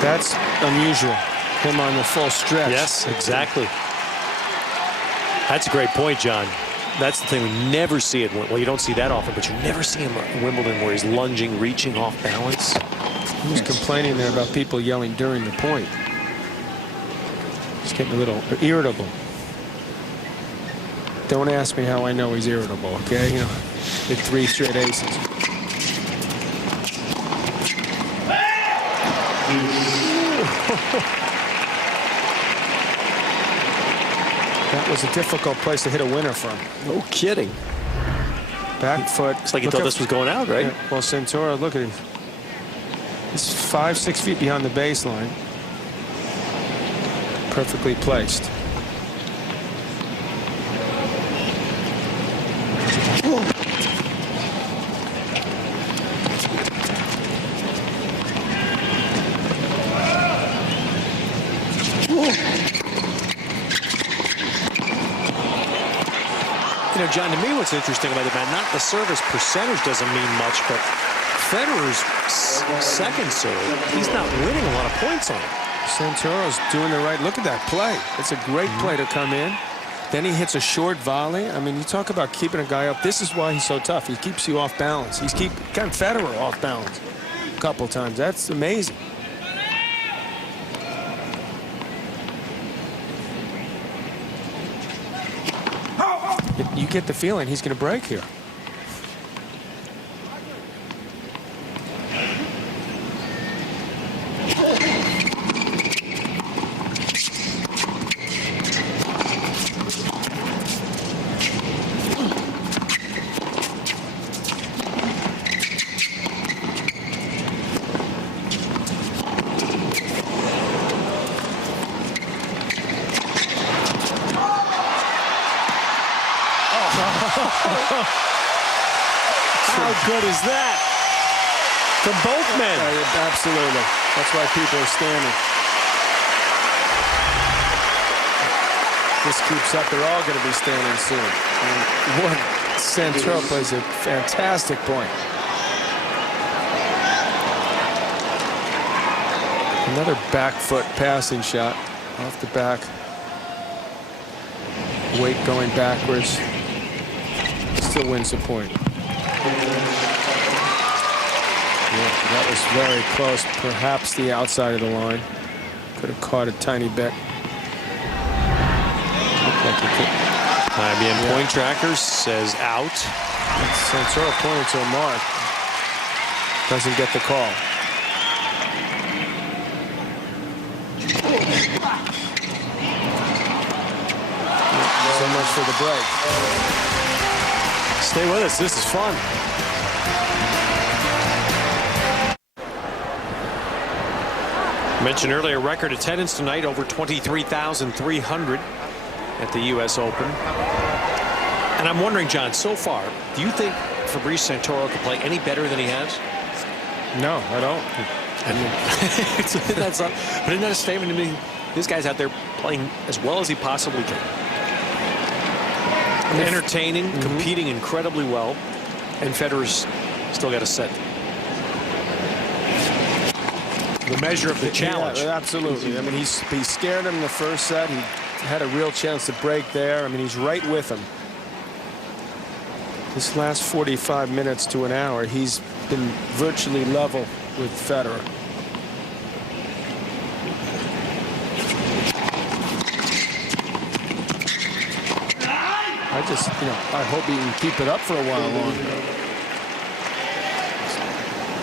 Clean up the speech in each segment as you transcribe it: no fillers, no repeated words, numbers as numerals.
That's unusual. Him on the full stretch. Yes, exactly. That's a great point, John. That's the thing. We never see it. Well, you don't see that often, but you never see him at Wimbledon where he's lunging, reaching off balance. He was complaining there about people yelling during the point. He's getting a little irritable. Don't ask me how I know he's irritable, okay? You know, hit 3 straight aces. That was a difficult place to hit a winner from. No kidding. Back foot. It's like he thought this was going out, right? Yeah, well, Santoro, look at him. He's 5-6 feet behind the baseline. Perfectly placed. You know, John, to me what's interesting about the man, not the service percentage doesn't mean much, but Federer's second serve, he's not winning a lot of points on it. Santoro's doing the right. Look at that play. It's a great play to come in. Then he hits a short volley. I mean, you talk about keeping a guy up. This is why he's so tough. He keeps you off balance. He's gotten Federer off balance a couple times. That's amazing. You get the feeling he's going to break here. How good is that? From both men. Absolutely. That's why people are standing. This keeps up, they're all going to be standing soon. And Santoro plays a fantastic point. Another back foot passing shot off the back. Weight going backwards. Still wins the point. Yeah, that was very close. Perhaps the outside of the line. Could have caught a tiny bit. Looked like he could. IBM point tracker says out. Santoro pointed to a mark. Doesn't get the call. So much for the break. Stay with us. This is fun. Mentioned earlier, record attendance tonight, over 23,300 at the US Open. And I'm wondering, John, so far, do you think Fabrice Santoro could play any better than he has? No, I don't. I mean, that's not, but isn't that a statement to me? This guy's out there playing as well as he possibly can. Entertaining, competing incredibly well, and Federer's still got a set. The measure of the challenge. Yeah, absolutely. I mean, he scared him in the first set. He had a real chance to break there. I mean, he's right with him. This last 45 minutes to an hour, he's been virtually level with Federer. I just, I hope he can keep it up for a while longer.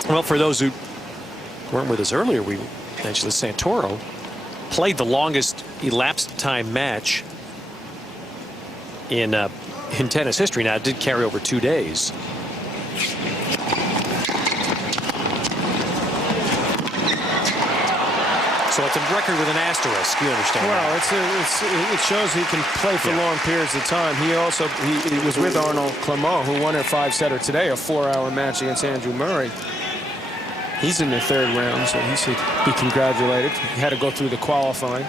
Well, for those who weren't with us earlier, we mentioned that Santoro played the longest elapsed time match in tennis history. Now, it did carry over 2 days. So it's a record with an asterisk. You understand? Well, it shows he can play for long periods of time. He also he was with Arnaud Clément, who won a 5-setter today, a 4-hour match against Andrew Murray. He's in the 3rd round, so he should be congratulated. He had to go through the qualifying.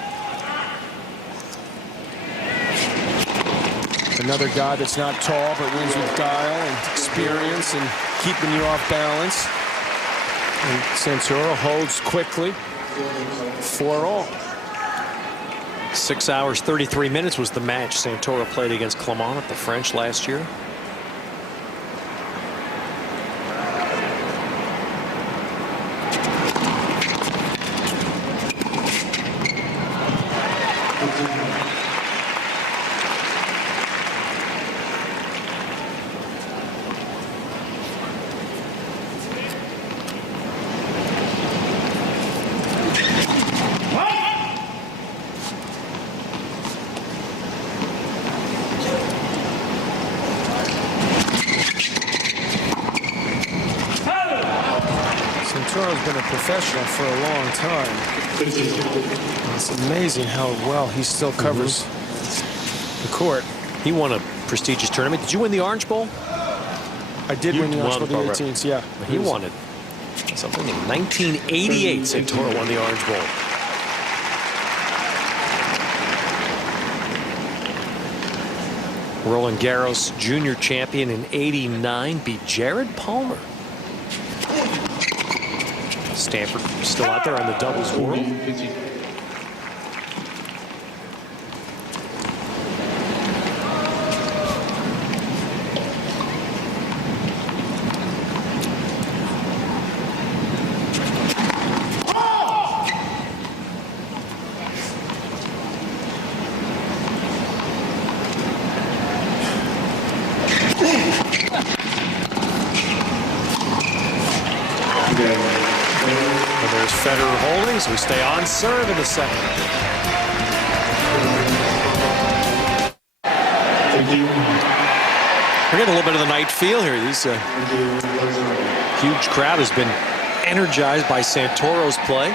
Another guy that's not tall, but wins with guile and experience and keeping you off balance. And Santoro holds quickly. 4-all. 6 hours, 33 minutes was the match Santoro played against Clement at the French last year. Santoro's been a professional for a long time. It's amazing how well he still covers the court. He won a prestigious tournament. Did you win the Orange Bowl? I did win the Orange Bowl, the 18th, yeah. He won it. Something in 1988, Santoro won the Orange Bowl. Roland Garros junior champion in '89 beat Jared Palmer. Stanford still out there on the doubles world. And there's Federer holding, so we stay on serve in the second. We're getting a little bit of the night feel here. This huge crowd has been energized by Santoro's play.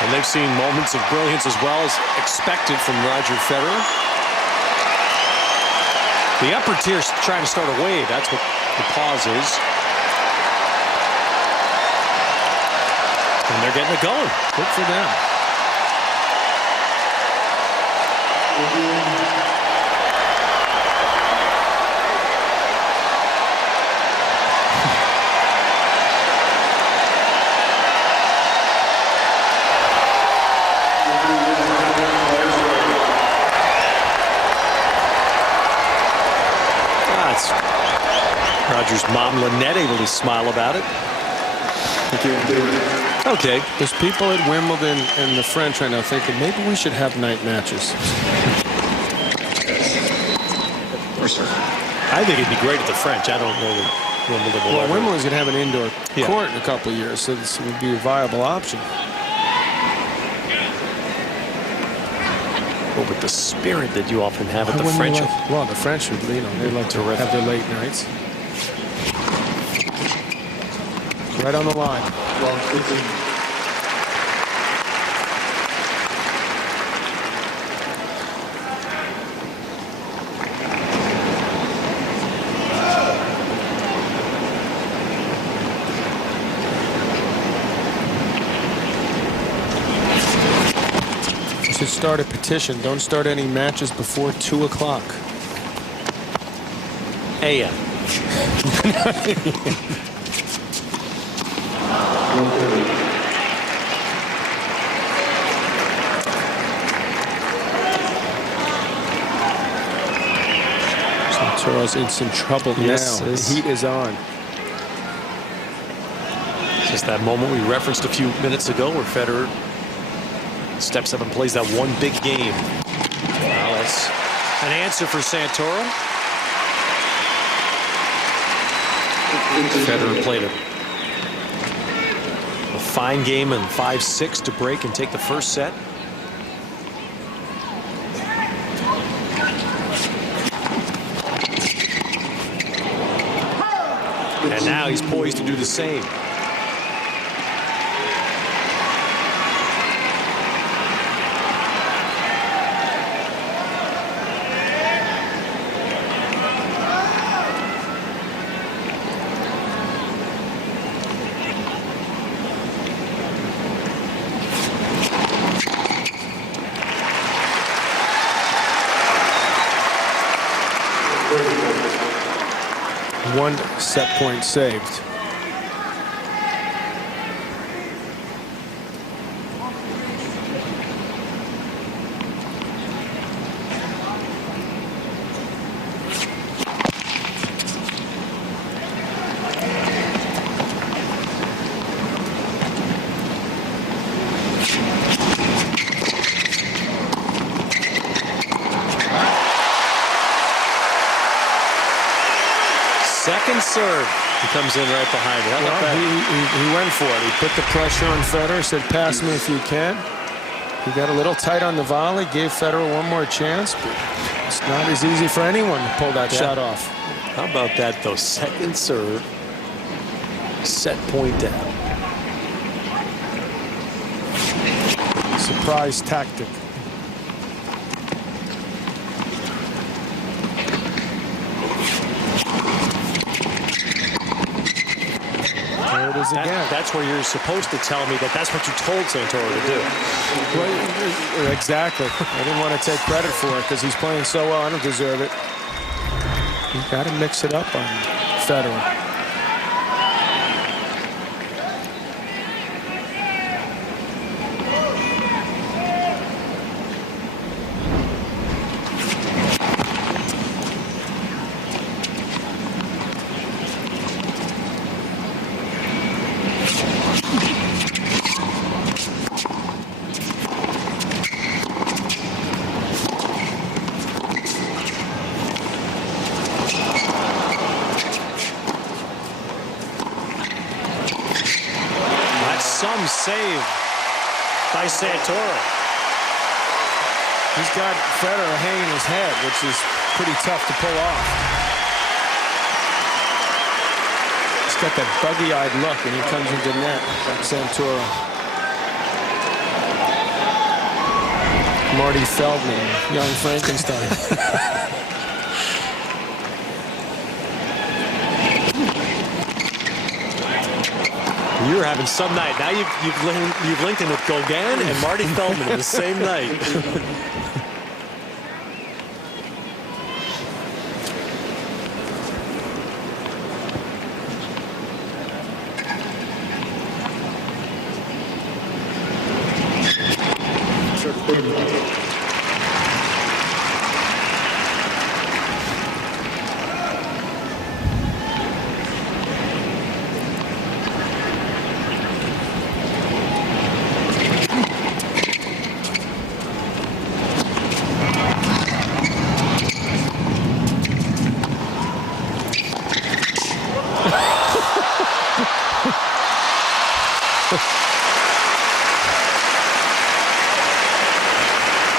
And they've seen moments of brilliance as well as expected from Roger Federer. The upper tier's trying to start a wave. That's what the pause is. And they're getting it going. Good for them. Roger's mom, Lynette, able to smile about it. Okay. There's people at Wimbledon and the French right now thinking maybe we should have night matches. I think it'd be great at the French. I don't know that Wimbledon will ever. Wimbledon's going to have an indoor court in a couple of years, so this would be a viable option. Well, with the spirit that you often have at the French. Well, the French, you know, they like to have their late nights. Right on the line. You should start a petition. Don't start any matches before 2 o'clock. AM. Santoros in some trouble now. The heat is on. Just that moment we referenced a few minutes ago where Federer steps up and plays that one big game. Well, that's an answer for Santoro. Federer played a fine game in 5-6 to break and take the first set. And now he's poised to do the same. One set point saved. comes in right behind it. How about that? He went for it. He put the pressure on Federer, said, pass me if you can. He got a little tight on the volley, gave Federer one more chance, but it's not as easy for anyone to pull that shot off. How about that, though? Second serve, set point down. Surprise tactic. There it is again. That's where you're supposed to tell me that that's what you told Santoro to do. Well, exactly. I didn't want to take credit for it because he's playing so well. I don't deserve it. You got to mix it up on Federer. Some save by Santoro. He's got Federer hanging his head, which is pretty tough to pull off. He's got that buggy-eyed look when he comes into net, Santoro. Marty Feldman, young Frankenstein. You're having some night. Now you've linked in with Gauguin and Marty Feldman in the same night.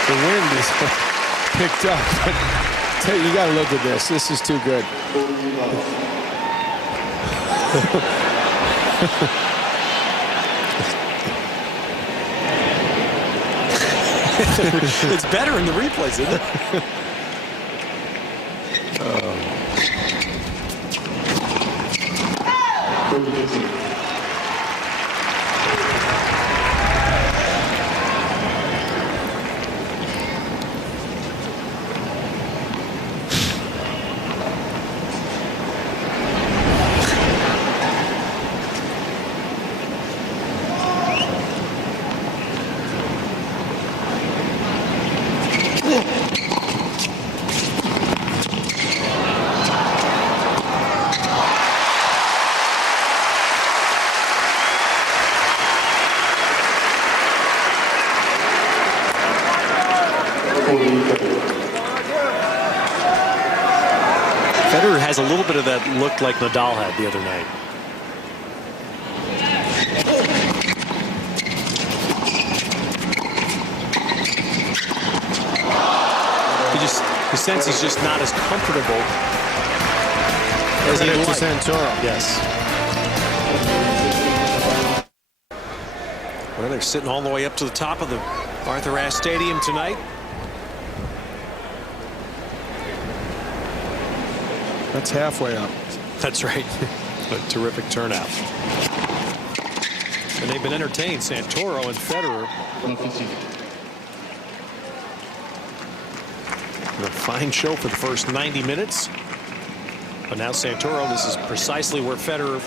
The wind is picked up, but you got to look at this. This is too good. It's better in the replays, isn't it? Federer has a little bit of that look like Nadal had the other night. You sense he's just not as comfortable as he'd like. Santoro. Yes. Well, they're sitting all the way up to the top of the Arthur Ashe Stadium tonight. That's halfway up. That's right. A terrific turnout. And they've been entertained, Santoro and Federer. A fine show for the first 90 minutes. But now Santoro, this is precisely where Federer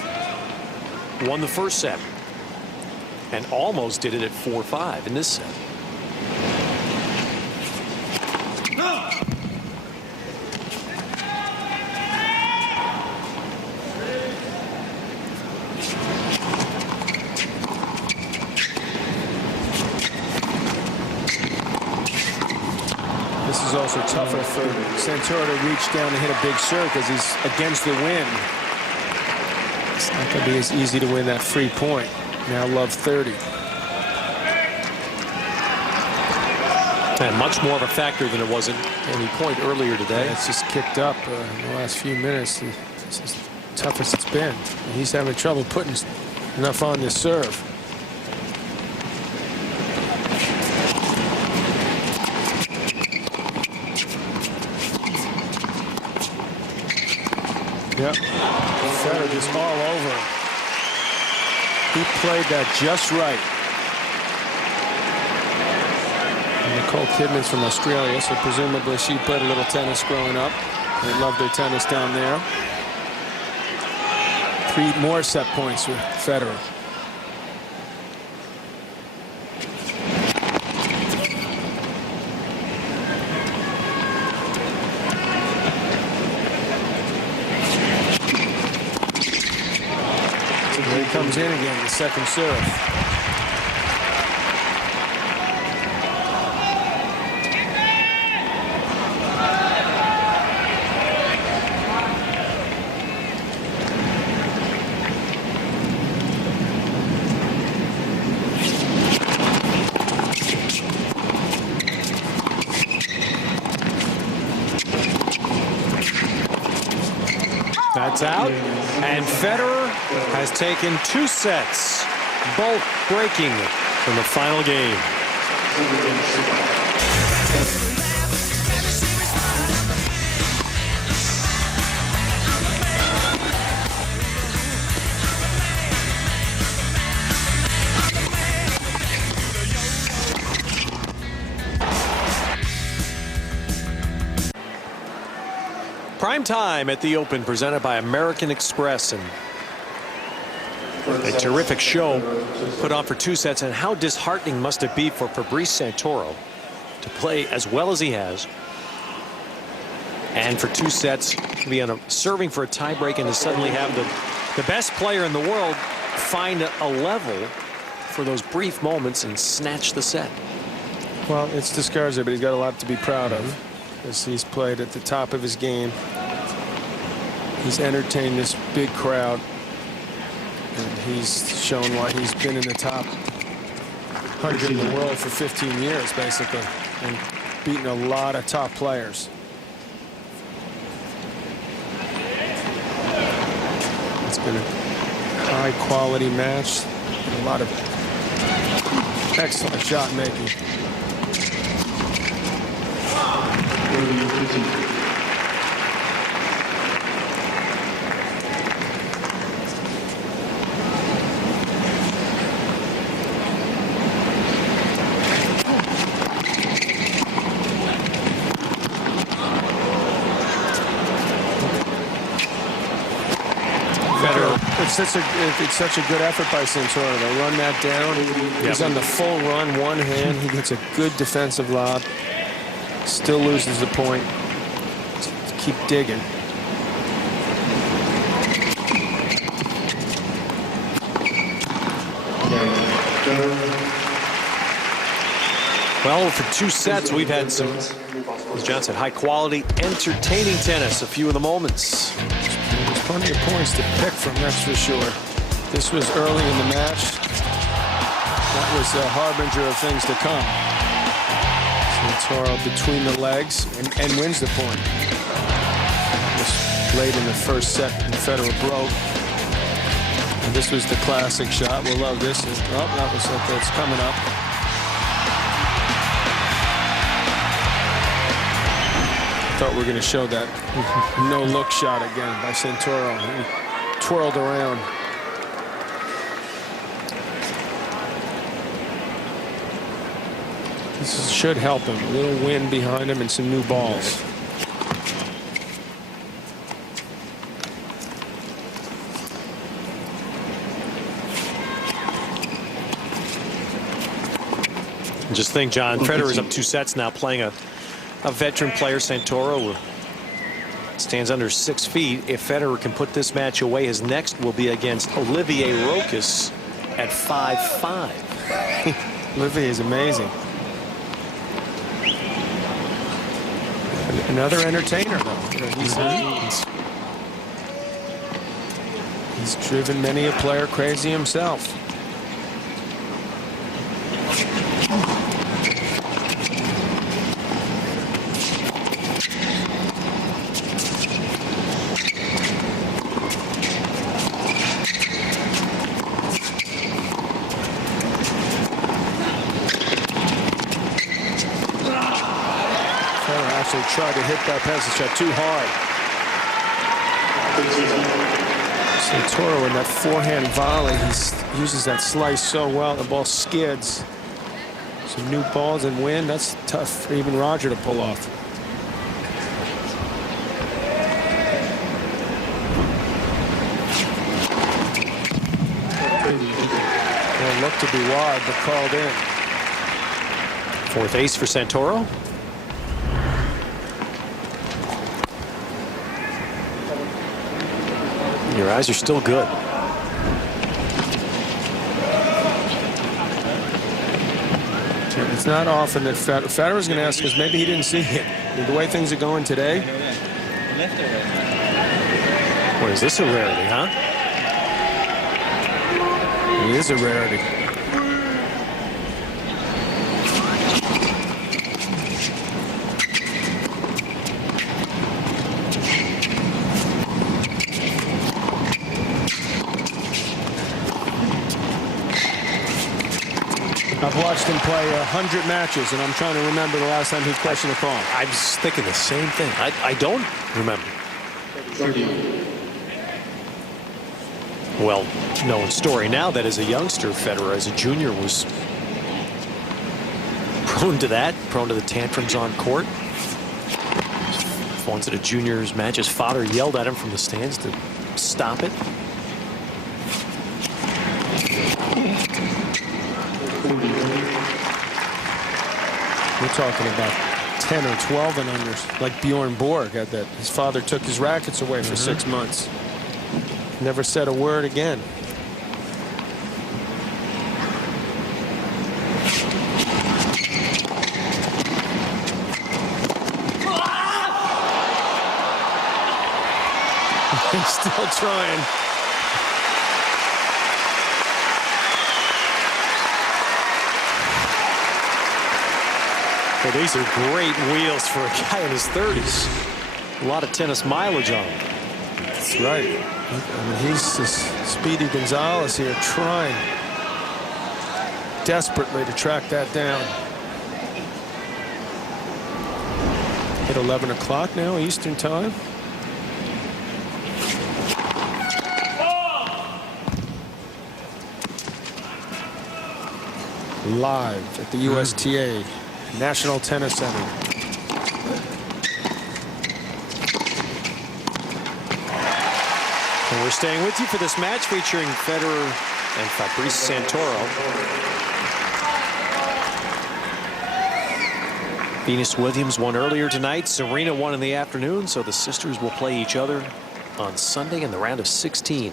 won the first set. And almost did it at 4-5 in this set. This is also tougher for Santoro to reach down and hit a big serve because he's against the wind. Not going to be as easy to win that free point. Now love 30. And much more of a factor than it was at any point earlier today. Yeah, it's just kicked up in the last few minutes. It's as tough as it's been. And he's having trouble putting enough on this serve. Yep. Federer just all over him. He played that just right. And Nicole Kidman's from Australia, so presumably she played a little tennis growing up. They love their tennis down there. 3 more set points with Federer. Here he comes in again, the second serve. That's out. And Federer has taken 2 sets, both breaking in the final game. Prime time at the Open, presented by American Express, and a terrific show put on for 2 sets. And how disheartening must it be for Fabrice Santoro to play as well as he has, and for 2 sets to be on serving for a tiebreak, and to suddenly have the best player in the world find a level for those brief moments and snatch the set. Well, it's discouraging, but he's got a lot to be proud of, because he's played at the top of his game. He's entertained this big crowd, and he's shown why he's been in the top 100 in the world for 15 years, basically, and beaten a lot of top players. It's been a high-quality match, a lot of excellent shot making. It's such a good effort by Santoro. They run that down. He's on the full run, one hand. He gets a good defensive lob. Still loses the point. Just keep digging. Well, for 2 sets, we've had some, as John said, high-quality, entertaining tennis. A few of the moments. There's plenty of points to pick from, that's for sure. This was early in the match. That was a harbinger of things to come. Santoro between the legs and wins the point. This late in the first set, and Federer broke. And this was the classic shot. We'll love this. Oh, that's coming up. Thought we were going to show that no-look shot again by Santoro. He twirled around. This should help him. A little wind behind him and some new balls. Just think, John, Federer is up 2 sets now, playing a veteran player, Santoro, stands under 6 feet. If Federer can put this match away, his next will be against Olivier Rochus at 5'5". Olivier is amazing. Another entertainer, though. He's driven many a player crazy himself. Actually tried to hit that passing shot too hard. Santoro in that forehand volley, he uses that slice so well. The ball skids. Some new balls and wind. That's tough for even Roger to pull off. Well, looked to be wide, but called in. Fourth ace for Santoro. Your eyes are still good. It's not often that Federer's going to ask us. Maybe he didn't see it. The way things are going today. What is this, a rarity, huh? It is a rarity. I've watched him play 100 matches, and I'm trying to remember the last time he questioned a call. I was thinking the same thing. I don't remember. Well, known story now that as a youngster, Federer as a junior was prone to that, prone to the tantrums on court. Once at a junior's match, his father yelled at him from the stands to stop it. We're talking about 10 or 12 and unders, like Bjorn Borg had that. His father took his rackets away for 6 months. Never said a word again. He's still trying. Well, these are great wheels for a guy in his 30s. A lot of tennis mileage on him. That's right. I mean, he's just Speedy Gonzalez here trying desperately to track that down. At 11 o'clock now, Eastern time. Live at the USTA National Tennis Center. And we're staying with you for this match featuring Federer and Fabrice Santoro. Venus Williams won earlier tonight. Serena won in the afternoon, so the sisters will play each other on Sunday in the round of 16.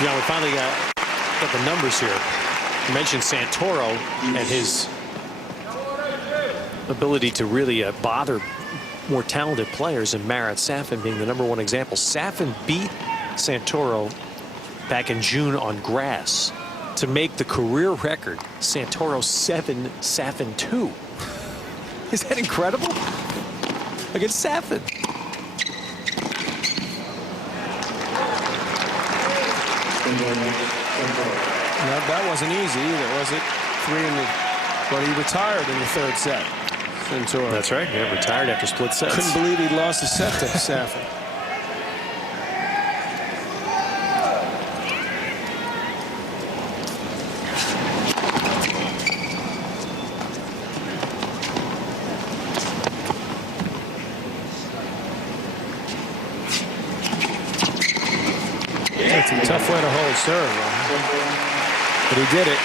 You know, we finally got the numbers here. You mentioned Santoro and his ability to really bother more talented players, and Marat Safin being the #1 example. Safin beat Santoro back in June on grass to make the career record Santoro 7, Safin 2. Is that incredible? Against Safin. That wasn't easy either, was it? But he retired in the 3rd set. Santoro. That's right. Yeah, retired after split sets. Couldn't believe he lost a set to Safin. It's a tough way to hold serve, but he did it.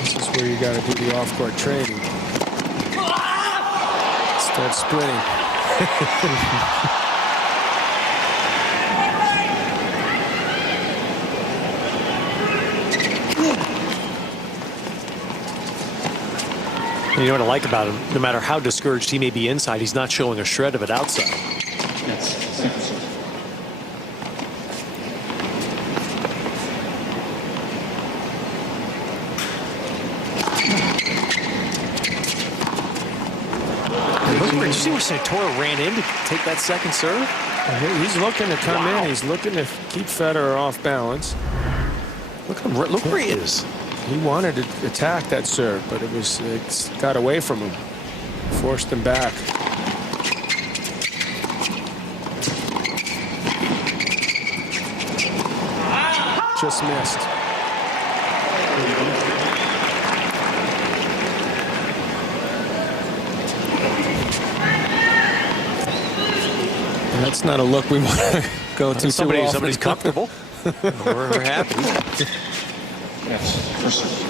This is where you got to do the off-court trading. Start splitting. You know what I like about him? No matter how discouraged he may be inside, he's not showing a shred of it outside. Yes, second serve. Did you see where Santoro ran in to take that second serve? He's looking to come in. He's looking to keep Federer off balance. Look at him. Look where he is. He wanted to attack that serve, but it got away from him. Forced him back. Just missed. And that's not a look we want to go to. Somebody's comfortable. We're happy. Yes, first serve.